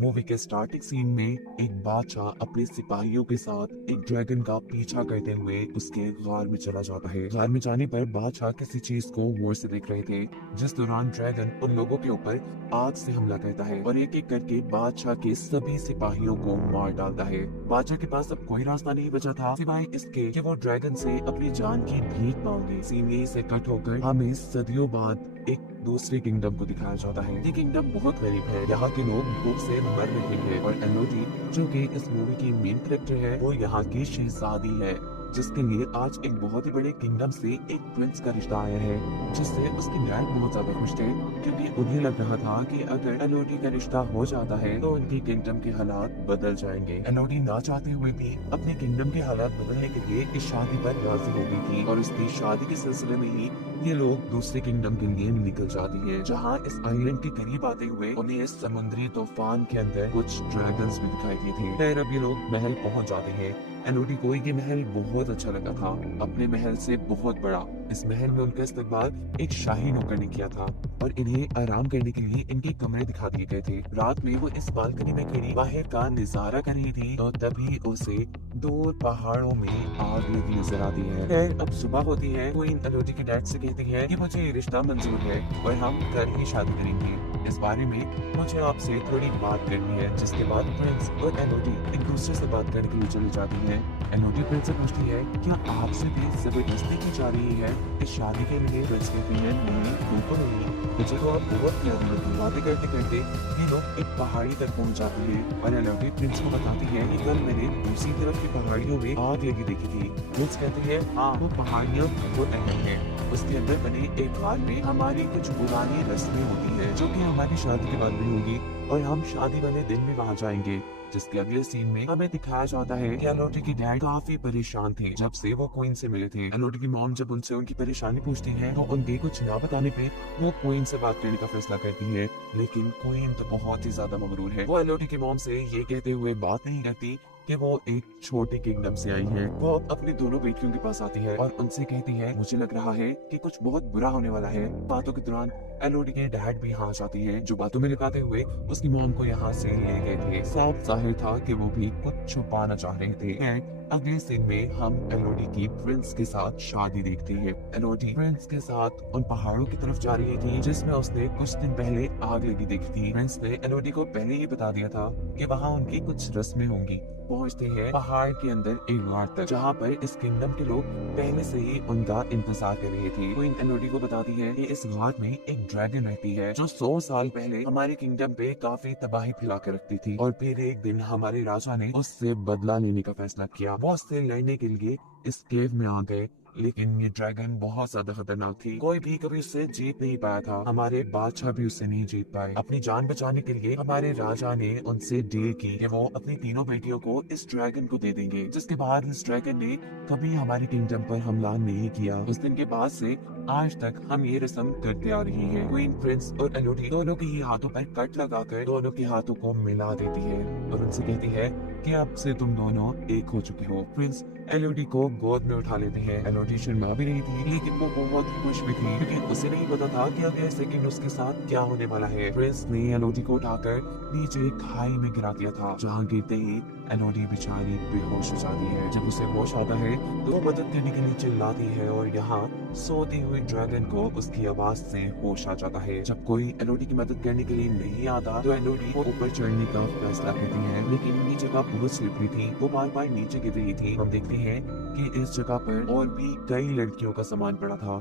Movie के starting scene में एक बादशाह अपने सिपाहियों के साथ एक ड्रैगन का पीछा करते हुए उसके गार में चला जाता है। गार में जाने पर बादशाह किसी चीज को गौर से देख रहे थे, जिस दौरान ड्रैगन उन लोगों के ऊपर आग से हमला करता है और एक एक करके बादशाह के सभी सिपाहियों को मार डालता है। बादशाह के पास अब कोई रास्ता नहीं बचा था सिवाय इसके कि वो ड्रैगन से अपनी जान की भीख मांगे। सीन यहीं से कट होकर हमें सदियों बाद एक दूसरे किंगडम को दिखाया जाता है। ये किंगडम बहुत गरीब है, यहाँ के लोग भूख से मर रहे हैं और एलोडी जो कि इस मूवी की मेन कैरेक्टर है वो यहाँ की शहजादी है, जिसके लिए आज एक बहुत ही बड़े किंगडम से एक प्रिंस का रिश्ता आया है, जिससे उसके डैड बहुत ज्यादा खुश थे क्योंकि उन्हें लग रहा था कि अगर एलोडी का रिश्ता हो जाता है तो उनकी किंगडम के हालात बदल जाएंगे। एलोडी ना चाहते हुए भी अपने किंगडम के हालात बदलने के लिए इस शादी पर राजी हो गई थी और उसकी शादी के सिलसिले में ही ये लोग दूसरे किंगडम के लिए निकल जाती है, जहाँ इस आइलैंड के करीब आते हुए उन्हें इस समुद्री तूफान के अंदर कुछ ड्रैगन्स भी दिखाई दिए थे। फिर अब ये लोग महल पहुंच जाते हैं। एलोडी को ये महल बहुत अच्छा लगा था, अपने महल से बहुत बड़ा। इस महल में उनका इस्तकबाल एक शाही नौकर ने किया था और इन्हें आराम करने के लिए इनके कमरे दिखा दिए गए थे। रात में वो इस बालकनी में खड़ी बाहर का नजारा कर रही थी तो तभी उसे दूर पहाड़ों में आग लगी नजर आती है। फिर अब सुबह होती है, क्वीन एलोडी के डैड से कहती है कि मुझे ये रिश्ता मंजूर है और हम कल ही शादी करेंगे। इस बारे में मुझे आपसे थोड़ी बात करनी है, जिसके बाद प्रिंस और एलोडी एक दूसरे से बात करने के लिए चली जाती है। एलोडी प्रिंस से पूछती है क्या आपसे भी जबरदस्ती की जा रही है इस शादी के लिए? प्रिंस कहती है नहीं, बिल्कुल नहीं, मुझे तो आप बहुत प्यार होगी। बातें करते करते ये लोग एक पहाड़ी तक पहुंच जाती है और एलोडी प्रिंस को बताती है कि कल मैंने दूसरी तरफ की पहाड़ियों में आग लगी देखी थी। प्रिंस कहते हैं हाँ, वो पहाड़ियाँ बहुत अहम है, उसके अंदर बने एक गार में हमारी कुछ पुरानी रस्में होती है जो कि हमारी शादी के बाद भी होगी और हम शादी वाले दिन भी वहाँ जाएंगे। जिसके अगले सीन में हमें दिखाया जाता है कि एलोडी के डैड काफी परेशान थे जब से वो क्वीन से मिले थे। एलोडी की मॉम जब उनसे उनकी परेशानी पूछती है तो उनके कुछ ना बताने पे वो क्वीन से बात करने का फैसला करती है, लेकिन क्वीन तो बहुत ही ज्यादा मगरूर है। वो एलोडी की मॉम से ये कहते हुए बात नहीं करती कि वो एक छोटे किंगडम से आई है। वो अपनी दोनों बेटियों के पास आती है और उनसे कहती है मुझे लग रहा है कि कुछ बहुत बुरा होने वाला है। बातों के दौरान एलोडी के डैड भी यहाँ जाती है, जो बातों में लगाते हुए उसकी मॉम को यहाँ से ले गए थे। साफ जाहिर था कि वो भी कुछ छुपाना चाह रहे थे। अगले सीन में हम एलोडी की प्रिंस के साथ शादी देखते हैं। एलोडी प्रिंस के साथ उन पहाड़ों की तरफ जा रही थी जिसमें उसने कुछ दिन पहले आग लगी देखी थी। प्रिंस ने एलोडी को पहले ही बता दिया था कि वहाँ उनकी कुछ रस्में होंगी। पहुंचते हैं पहाड़ के अंदर एक गार तक, जहाँ पर इस किंगडम के लोग पहले से ही उनका इंतजार कर रहे थे। क्वीन एलोडी को बताती है कि इस गार में एक ड्रैगन रहती है जो 100 साल पहले हमारे किंगडम पे काफी तबाही फैला कर रखती थी और फिर एक दिन हमारे राजा ने उससे बदला लेने का फैसला किया। वो उससे लड़ने के लिए इस केव में आ गए, लेकिन ये ड्रैगन बहुत ज्यादा खतरनाक थी, कोई भी कभी उससे जीत नहीं पाया था। हमारे बादशाह भी उससे नहीं जीत पाए। अपनी जान बचाने के लिए हमारे राजा ने उनसे डील की कि वो अपनी तीनों बेटियों को इस ड्रैगन को दे देंगे, जिसके बाद इस ड्रैगन ने कभी हमारे किंगडम पर हमला नहीं किया। उस दिन के बाद से आज तक हम ये रस्म करते आ रही हैं। क्वीन प्रिंस और एलोडी दोनों के ही हाथों पर कट लगाकर दोनों के हाथों को मिला देती है और उनसे कहती है कि अब से तुम दोनों एक हो चुके हो। प्रिंस एलोडी को गोद में उठा लेते हैं। एलोडी शर्मा भी नहीं थी, लेकिन वो बहुत ही खुश भी थी क्योंकि उसे नहीं पता था कि अगले सेकंड उसके साथ क्या होने वाला है। प्रिंस ने एलोडी को उठाकर नीचे खाई में गिरा दिया था, जहाँ गिरते ही एलोडी बेचारी बेहोश हो जाती है। जब उसे होश आता है तो वो मदद करने के लिए चिल्लाती है और यहाँ सोती हुई ड्रैगन को उसकी आवाज से होश आ जाता है। जब कोई एलोडी की मदद करने के लिए नहीं आता तो एलोडी को ऊपर चढ़ने का फैसला करती है, लेकिन ये जगह बहुत स्लिपरी थी, वो बार बार नीचे गिर रही थी। हम देखते हैं कि इस जगह पर और भी कई लड़कियों का सामान पड़ा था।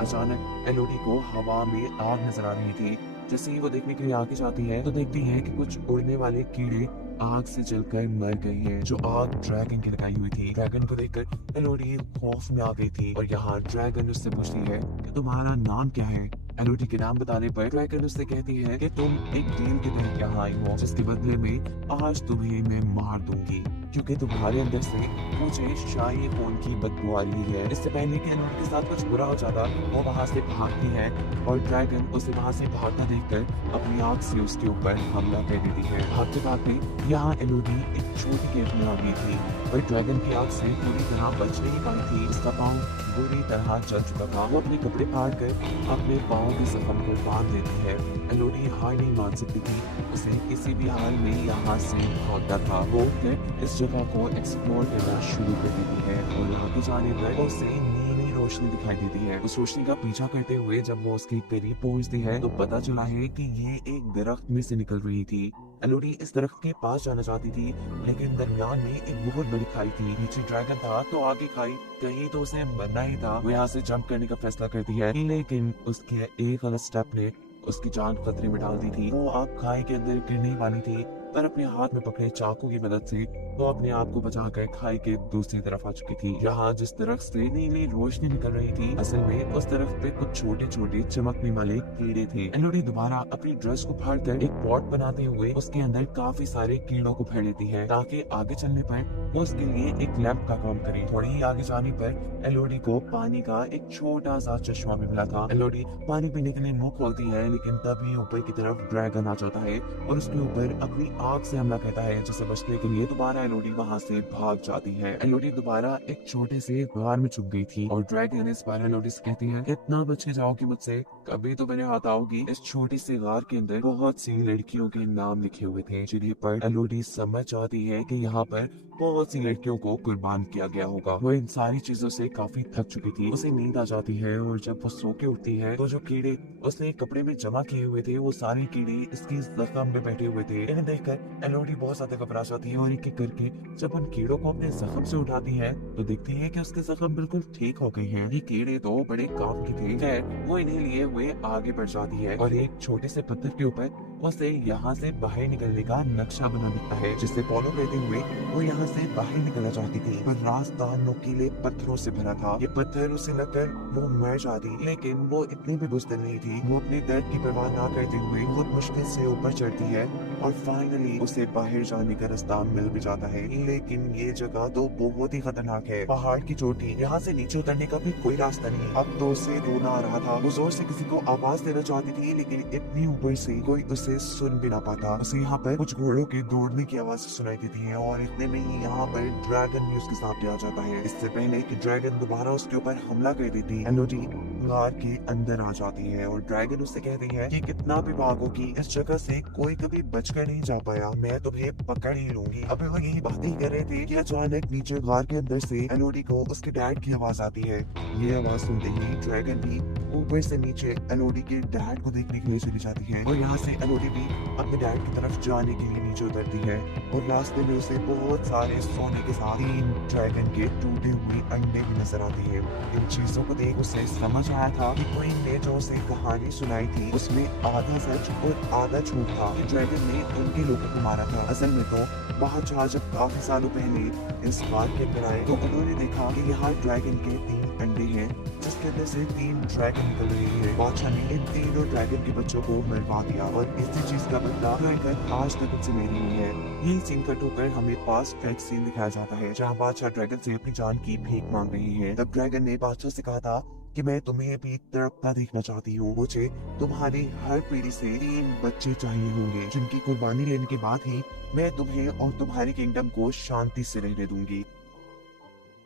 अचानक एलोडी को हवा में आग नजर आ रही थी। जैसे ही वो देखने के लिए आगे जाती है तो देखती है कि कुछ उड़ने वाले कीड़े आग से जलकर मर गए हैं, जो आग ड्रैगन की लगाई हुई थी। ड्रैगन को देखकर एलोडी खौफ में आ गई थी और यहाँ ड्रैगन उससे पूछती है कि तुम्हारा नाम क्या है। एलोडी के नाम बताने पर ड्रैगन उससे कहती है कि तुम एक डील के तहत यहाँ आई हो, जिसके बदले में आज तुम्हें मैं मार दूंगी। क्योंकि तुम्हारे अंदर से मुझे शाही खून की बदबू आ रही है। इससे पहले कि एलोडी के साथ कुछ बुरा हो जाता, वो वहाँ से भागती है और ड्रैगन उसे वहाँ से भागता देखकर अपनी आँख से उसके ऊपर हमला कर देती है। भागते भागते यहाँ एलोडी एक छोटी केव में आ गई थी और ड्रैगन की आँख से पूरी तरह बच नहीं पाई थी। उसका पाँव बुरी तरह जल चुका था। वो अपने कपड़े फाड़ कर अपने पाँव के जख्म को बांध लेती है। एलोडी हार नहीं मान सकती थी, उसे किसी भी हाल में यहाँ से भागना था। वो फिर इस जगह को एक्सप्लोर करना शुरू कर देती है और आगे जाने पर उसे नीली रोशनी दिखाई देती है। उस रोशनी का पीछा करते हुए जब वो उसके करीब पहुंचती है तो पता चला है कि ये एक दरख्त में से निकल रही थी। एलोडी इस दरख्त के पास जाना चाहती थी, लेकिन दरमियान में एक बहुत बड़ी खाई थी। नीचे ड्रैगन था तो आगे खाई, कहीं तो उसे मरना ही था। वो यहाँ से जंप करने का फैसला करती है, लेकिन उसके एक गलत स्टेप ने उसकी जान खतरे में डाल दी थी। वो अब खाई के अंदर गिरने वाली थी, पर अपने हाथ में पकड़े चाकू की मदद से वो अपने आप को बचाकर खाई के दूसरी तरफ आ चुकी थी। यहाँ जिस तरफ से नीली रोशनी निकल रही थी, असल में उस तरफ पे कुछ छोटे छोटे चमकने वाले कीड़े थे। एलोडी दोबारा अपनी ड्रेस को फाड़कर एक पॉट बनाते हुए उसके अंदर काफी सारे कीड़ों को फेर लेती है, ताकि आगे चलने पर वो उसके लिए एक लैंप का काम करे। थोड़ी ही आगे जाने पर एलोडी को पानी का एक छोटा सा चश्मा भी मिला था। एलोडी पानी पीने के लिए मुंह खोलती है, लेकिन तभी ऊपर की तरफ ड्रैगन आ जाता है और उसके ऊपर अपनी आग से हमला करता है, जिसे बचने के लिए दोबारा एलोडी वहाँ से भाग जाती है। एलोडी दोबारा एक छोटे से गार में छुप गई थी और ड्रैगन इस बार एलोडी से कहती है, कितना बचे जाओगी मुझसे, कभी तो मेरे हाथ आओगी। इस छोटी सी गार के अंदर बहुत सी लड़कियों के नाम लिखे हुए थे, जिन्हें पर एलोडी समझ जाती है कि यहाँ पर बहुत सी लड़कियों को कुर्बान किया गया होगा। वो इन सारी चीजों से काफी थक चुकी थी। उसे नींद आ जाती है और जब वो सो के उठती है तो जो कीड़े उसने कपड़े में जमा किए हुए थे, वो सारे कीड़े इसकी जख्म में बैठे हुए थे। इन्हें देखकर एलोडी बहुत ज्यादा घबरा जाती है और एक एक करके जब उन कीड़ों को अपने जख्म से उठाती है तो देखती है कि उसके जख्म बिल्कुल ठीक हो गए हैं। ये कीड़े तो बड़े काम के थे। खैर, वो इन्हें लिए हुए आगे बढ़ जाती है और एक छोटे से पत्थर के ऊपर उसे यहाँ से बाहर निकलने का नक्शा बना दिखता है, जिसे फॉलो करते हुए वो यहाँ से बाहर निकलना चाहती थी, पर रास्ता नुकीले पत्थरों से भरा था। ये पत्थर उसे लगकर वो मर जाती, लेकिन वो इतनी भी बुज़दिल नहीं थी। वो अपने दर्द की परवाह ना करते हुए बहुत मुश्किल से ऊपर चढ़ती है और फाइनली उसे बाहर जाने का रास्ता मिल भी जाता है। लेकिन ये जगह तो बहुत ही खतरनाक है। पहाड़ की चोटी, यहाँ से नीचे उतरने का भी कोई रास्ता नहीं। अब तो उसे रोना आ रहा था। वो जोर से किसी को आवाज देना चाहती थी, लेकिन इतनी ऊपर से कोई उसे सुन भी ना पाता। उसे यहाँ पर कुछ घोड़ों के दौड़ने की आवाज सुनाई देती है और इतने में ही यहाँ पर ड्रैगन भी उसके सामने आ जाता है। इससे पहले कि ड्रैगन दोबारा उसके ऊपर हमला कर देती, एलोडी गार के अंदर आ जाती है और ड्रैगन उससे कहती है कि कितना भी भागोगी, इस जगह से कोई कभी बचकर नहीं जा पाया, मैं तुम्हें पकड़ ही लूंगी। अबे वो यही बातें ही कर रहे थे कि अचानक नीचे गार के अंदर से एलोडी को उसके डैड की आवाज आती है। ये आवाज सुनते ही ड्रैगन भी ऊपर से नीचे एलोडी के डैड को देखने के लिए चली जाती है और यहाँ से एलोडी भी अपने डैड की तरफ जाने के लिए नीचे उतरती है और रास्ते में उसे बहुत सारे सोने के साथ 3 ड्रैगन के टूटे हुए अंडे भी नजर आते हैं। इन चीजों को देख उसे समझ आया था कि कोई ने जो उसे कहानी सुनाई थी उसमें आधा सच और आधा झूठ था। ड्रैगन ने उनके लोगों को मारा था। असल में तो बादशाह जब काफी सालों पहले इस बार के अंदर आए तो उन्होंने देखा कि यहाँ ड्रैगन के 3 अंडे हैं, जिसके अंदर से 3 ड्रैगन निकल रही है। बादशाह ने इन तीनों ड्रैगन के बच्चों को मरवा दिया और इसी चीज का बदला ड्रैगन आज तक उनसे ले रही है। यही सीन कट होकर हमें पास ट्रैक सीन दिखाया जाता है, जहाँ बादशाह ड्रैगन से अपनी जान की भीख मांग रही है। तब ड्रैगन ने बादशाह से कहा था कि मैं तुम्हें भी तड़पता देखना चाहती हूँ। मुझे तुम्हारी हर पीढ़ी से 3 बच्चे चाहिए होंगे, जिनकी कुर्बानी लेने के बाद ही मैं तुम्हें और तुम्हारे किंगडम को शांति से रहने दूंगी।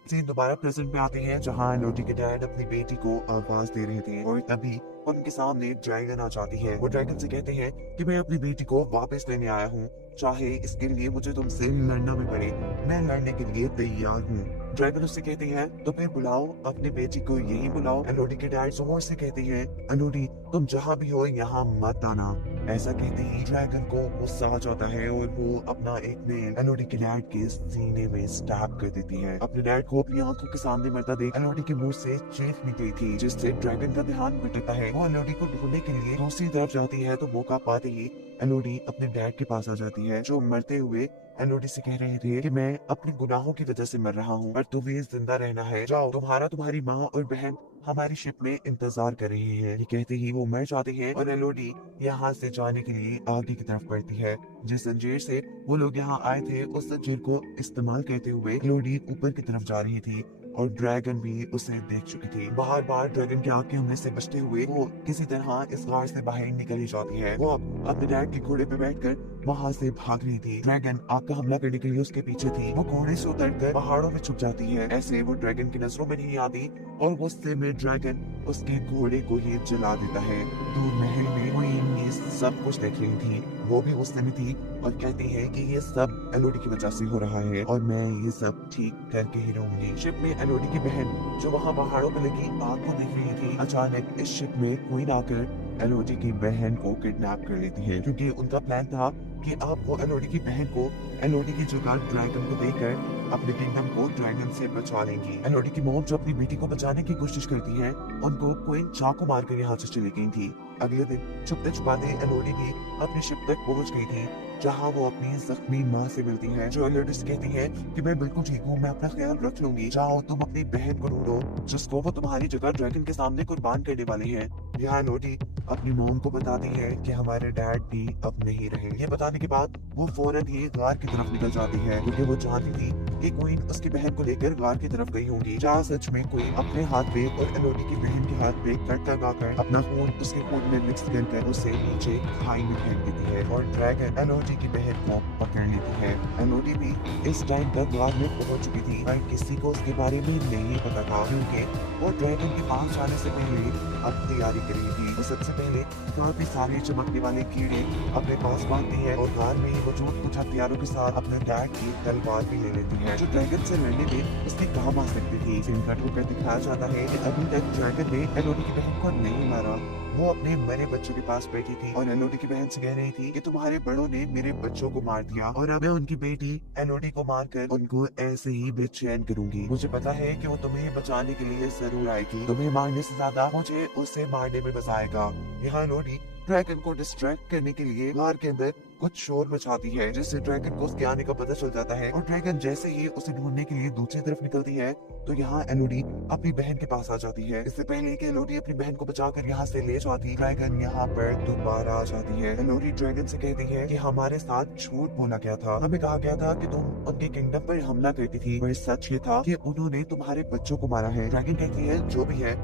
सीन दोबारा प्रेजेंट में आते हैं, जहाँ एलोडी के डैड अपनी बेटी को आवाज दे रहे थे और तभी उनके सामने ड्रैगन आ जाती है। वो ड्रैगन से कहते हैं कि मैं अपनी बेटी को वापस लेने आया हूँ, चाहे इसके लिए मुझे तुमसे लड़ना भी पड़े, मैं लड़ने के लिए तैयार हूँ। ड्रैगन उससे कहती है तो फिर बुलाओ अपनी बेटी को, यही बुलाओ। एलोडी के डैड जोर से कहते हैं एलोडी तुम जहाँ भी हो यहाँ मत आना। ऐसा कहते ही ड्रैगन को गुस्सा आ जाता है और वो अपना एक नेल एलोडी के डैड के सीने में स्टैब कर देती है। अपने डैड को अपनी आंखों के सामने मरता देख एलोडी के मुंह से चीख निकली थी, जिससे ड्रैगन का ध्यान भटकता है। वो एलोडी को ढूंढने के लिए दूसरी तरफ जाती है तो मौका पाते ही एलोडी अपने डैड के पास आ जाती है, जो मरते हुए एलोडी से कह रहे थे कि मैं अपने गुनाहों की वजह से मर रहा हूँ, पर तुम्हें जिंदा रहना है। जाओ, तुम्हारी माँ और बहन हमारी शिप में इंतजार कर रही है। ये कहते ही वो मर जाती है और एलोडी यहाँ से जाने के लिए आगे की तरफ बढ़ती है। जिस जंजीर से वो लोग यहाँ आए थे उस जंजीर को इस्तेमाल करते हुए एलोडी ऊपर की तरफ जा रही थी और ड्रैगन भी उसे देख चुकी थी। बार बार ड्रैगन के आग के हमले से बचते हुए वो किसी तरह इस गार से बाहर निकली जाती है। वो अब अपने डैड के घोड़े पे बैठकर वहाँ से भाग रही थी। ड्रैगन आग का हमला करने के लिए उसके पीछे थी। वो घोड़े से उतरकर पहाड़ों में छुप जाती है। ऐसे वो ड्रैगन की नजरों में नहीं आती और गुस्से में ड्रैगन उसके घोड़े को ही जला देता है। दूर महल में क्वीन ये सब कुछ देख रही थी। वो भी गुस्से में थी और कहती है कि ये सब एलोडी की वजह से हो रहा है और मैं ये सब ठीक करके ही रहूंगी। शिप में एलोडी की बहन जो वहाँ पहाड़ों में लगी आग को देख रही थी, अचानक इस शिप में क्वीन आकर एलोडी की बहन को किडनैप कर लेती है, क्योंकि उनका प्लान था कि अब वो एलोडी की बहन को एलोडी की जगह ड्रैगन को देकर अपने किंगडम को ड्रैगन से बचा लेंगी। एलोडी की मॉम जो अपनी बेटी को बचाने की कोशिश करती है, उनको क्वीन चाकू मारकर यहाँ से चली गई थी। अगले दिन छुपते छुपाते एलोडी भी अपनी शिप तक पहुंच गई थी, जहां वो अपनी जख्मी माँ से मिलती है, जो एलोडी से कहती है कि मैं बिल्कुल ठीक हूँ, मैं अपना ख्याल रख लूंगी। जाओ तुम अपनी बहन को ढूंढो जिसको वो तुम्हारी जगह ड्रैगन के सामने कुर्बान करने वाले हैं। यहाँ एलोडी अपनी मॉम को बताती है कि हमारे डैड भी अब नहीं रहे। ये बताने के बाद वो फौरन ही गार की तरफ निकल जाती है, क्योंकि वो जानती थी कि क्वीन उसकी बहन को लेकर गार की तरफ गई होगी। जहाँ सच में क्वीन अपने हाथ पे और एलोडी की बहन के हाथ पे कट लगाकर अपना खून उसके खून में मिक्स कर उसे नीचे खाई में फेंक देती है और ड्रैगन एलोडी की बहन को पकड़ लेती है। एलोडी भी इस टाइम तक गार में पहुंच चुकी थी पर किसी को उसके बारे में नहीं पता था, क्योंकि वो ड्रैगन के पास जाने से पहले अब तैयारी कर रही थी। वो सबसे पहले काफी सारे चमकने वाले कीड़े अपने पास बांधती है और गार में ही मौजूद कुछ हथियारों के साथ अपने डैड की तलवार भी ले लेती है, जो ड्रैगन से लड़ने में उसके काम आ सकती थी। सिनकट को दिखाया जाता है कि अभी तक ड्रैगन ने एलोडी की बहन को नहीं मारा। वो अपने मरे बच्चों के पास बैठी थी और एलोडी की बहन से कह रही थी कि तुम्हारे बड़ों ने मेरे बच्चों को मार दिया और अब मैं उनकी बेटी एलोडी को मारकर उनको ऐसे ही बेचैन करूंगी। मुझे पता है कि वो तुम्हें बचाने के लिए जरूर आएगी, तुम्हें मारने से ज्यादा मुझे उसे मारने में मजा आएगा। यहाँ एलोडी ड्रैगन को डिस्ट्रैक्ट करने के लिए गार के अंदर कुछ शोर मचाती है, जिससे ड्रैगन को उसके आने का पता चल जाता है और ड्रैगन जैसे ही उसे ढूंढने के लिए दूसरी तरफ निकलती है तो यहाँ एलोडी अपनी बहन के पास आ जाती है। इससे पहले कि एलोडी अपनी बहन को बचाकर यहाँ से ले जाती, ड्रैगन यहाँ पर दोबारा आ जाती है। एलोडी ड्रैगन से कहती है कि हमारे साथ झूठ बोला गया था, हमें कहा गया था कि तुम उनके किंगडम पर हमला करती थी, पर सच ये था कि उन्होंने तुम्हारे बच्चों को मारा है। ड्रैगन कहती है जो भी है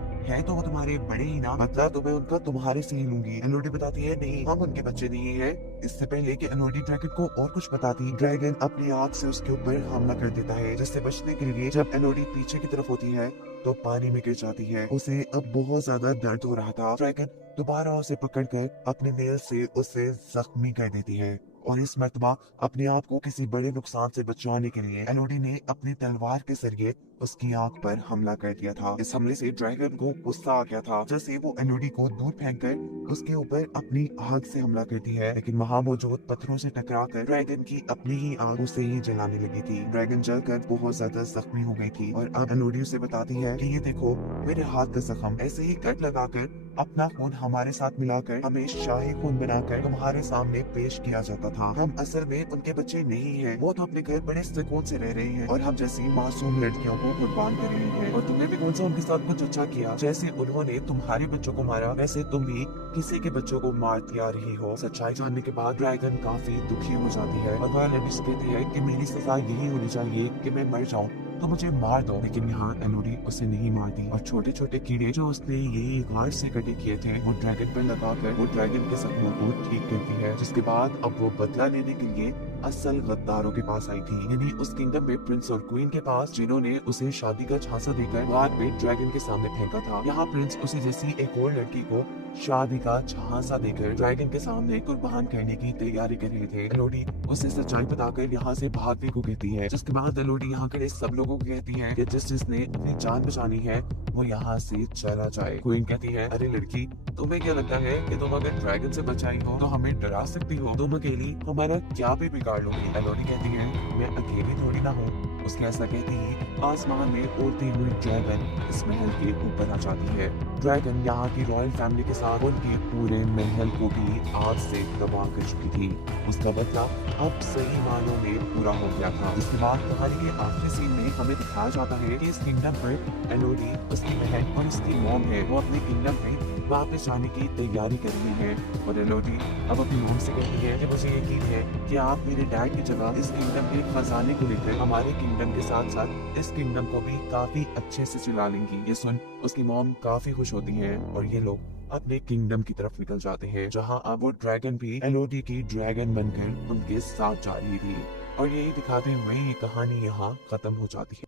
तो वो तुम्हारे बड़े ही ना, मतलब तुम्हें उनका तुम्हारे से ही लूंगी। एलोडी बताती है नहीं, हम उनके बच्चे नहीं है। इससे पहले कि एलोडी ड्रैगन को और कुछ बताती, ड्रैगन अपनी आग से उसके ऊपर हमला कर देता है, जिससे बचने के लिए जब एलोडी पीछे की तरफ होती है तो पानी में गिर जाती है। उसे अब बहुत ज्यादा दर्द हो रहा था। ड्रैगन दोबारा उसे पकड़कर अपने नेल से उसे जख्मी कर देती है और इस मर्तबा अपने आप को किसी बड़े नुकसान से बचाने के लिए एलोडी ने अपनी तलवार के जरिए उसकी आंख पर हमला कर दिया था। इस हमले से ड्रैगन को गुस्सा आ गया था, जैसे वो एलोडी को दूर फेंककर उसके ऊपर अपनी आग से हमला करती है, लेकिन वहाँ मौजूद पत्थरों से टकराकर ड्रैगन की अपनी ही आग उसे ही जलाने लगी थी। ड्रैगन जलकर बहुत ज्यादा जख्मी हो गई थी और अब एलोडी उसे बताती है कि ये देखो मेरे हाथ का जख्म, ऐसे ही कट लगाकर अपना खून हमारे साथ मिलाकर हमें शाही खून बनाकर तुम्हारे सामने पेश किया जाता था। हम असल में उनके बच्चे नहीं हैं, वो तो अपने घर बड़े सुकून से रह रहे हैं और हम जैसी मासूम लड़कियों को कुर्बान कर रही हैं। और तुमने भी कौन सा उनके साथ कुछ अच्छा किया? जैसे उन्होंने तुम्हारे बच्चों को मारा वैसे तुम भी किसी के बच्चों को मार दिया रही हो। सच्चाई जानने के बाद ड्रैगन काफी दुखी हो जाती है और वह एलोडी से कहती है कि मेरी सजा यही होनी चाहिए कि मैं मर जाऊं तो मुझे मार दो, लेकिन यहाँ एलोडी उसे नहीं मारती और छोटे छोटे कीड़े जो उसने यही गार से कटे किए थे वो ड्रैगन पर लगाकर वो ड्रैगन के जख्मों को ठीक करती है, जिसके बाद अब वो बदला लेने के लिए असल गद्दारों के पास आई थी, यानी उस किंगडम में प्रिंस और क्वीन के पास, जिन्होंने उसे शादी का झांसा देकर गार पे ड्रैगन के सामने फेंका था। यहाँ प्रिंस उसे जैसी एक और लड़की को शादी का झांसा देकर ड्रैगन के सामने कुर्बान करने की तैयारी कर रहे थे। एलोडी उसे सच्चाई बताकर यहाँ से भागने को कहती है, जिसके बाद एलोडी यहाँ के सब लोगों को कहती है कि जिसने अपनी जान बचानी है वो यहाँ से चला जाए। क्वीन कहती है अरे लड़की, तुम्हें क्या लगता है कि तुम अगर ड्रैगन से बचाई हो तो हमें डरा सकती हो? तुम अकेली हमारा क्या भी बिगाड़ लोगी? एलोडी कहती है मैं अकेली थोड़ी ना हूँ। उसके ऐसा कहते ही आसमान में उड़ती हुई ड्रैगन इस महल के ऊपर आ जाती है। ड्रैगन यहाँ की रॉयल फैमिली के साथ उनके पूरे महल को भी आग से तबाह कर चुकी थी। उसका बदला अब सही मानों में पूरा हो गया था। इसके बाद कहानी के आखिरी सीन में हमें दिखाया जाता है कि इस किंगडम पर एलोडी उसकी बहन और उसकी मॉम है वो अपने किंगडम में वापस जाने की तैयारी कर रही है। और एलोडी अब अपनी मॉम से कहती है कि मुझे यकीन है कि आप मेरे डैड की जगह इस किंगडम के खजाने को लेकर हमारे किंगडम के साथ साथ इस किंगडम को भी काफी अच्छे से चला लेंगी। ये सुन उसकी मॉम काफी खुश होती है और ये लोग अपने किंगडम की तरफ निकल जाते हैं, जहां अब वो ड्रैगन भी एलोडी की ड्रैगन बनकर उनके साथ जा रही थी। और यही दिखाते हुए ये कहानी यहाँ खत्म हो जाती है।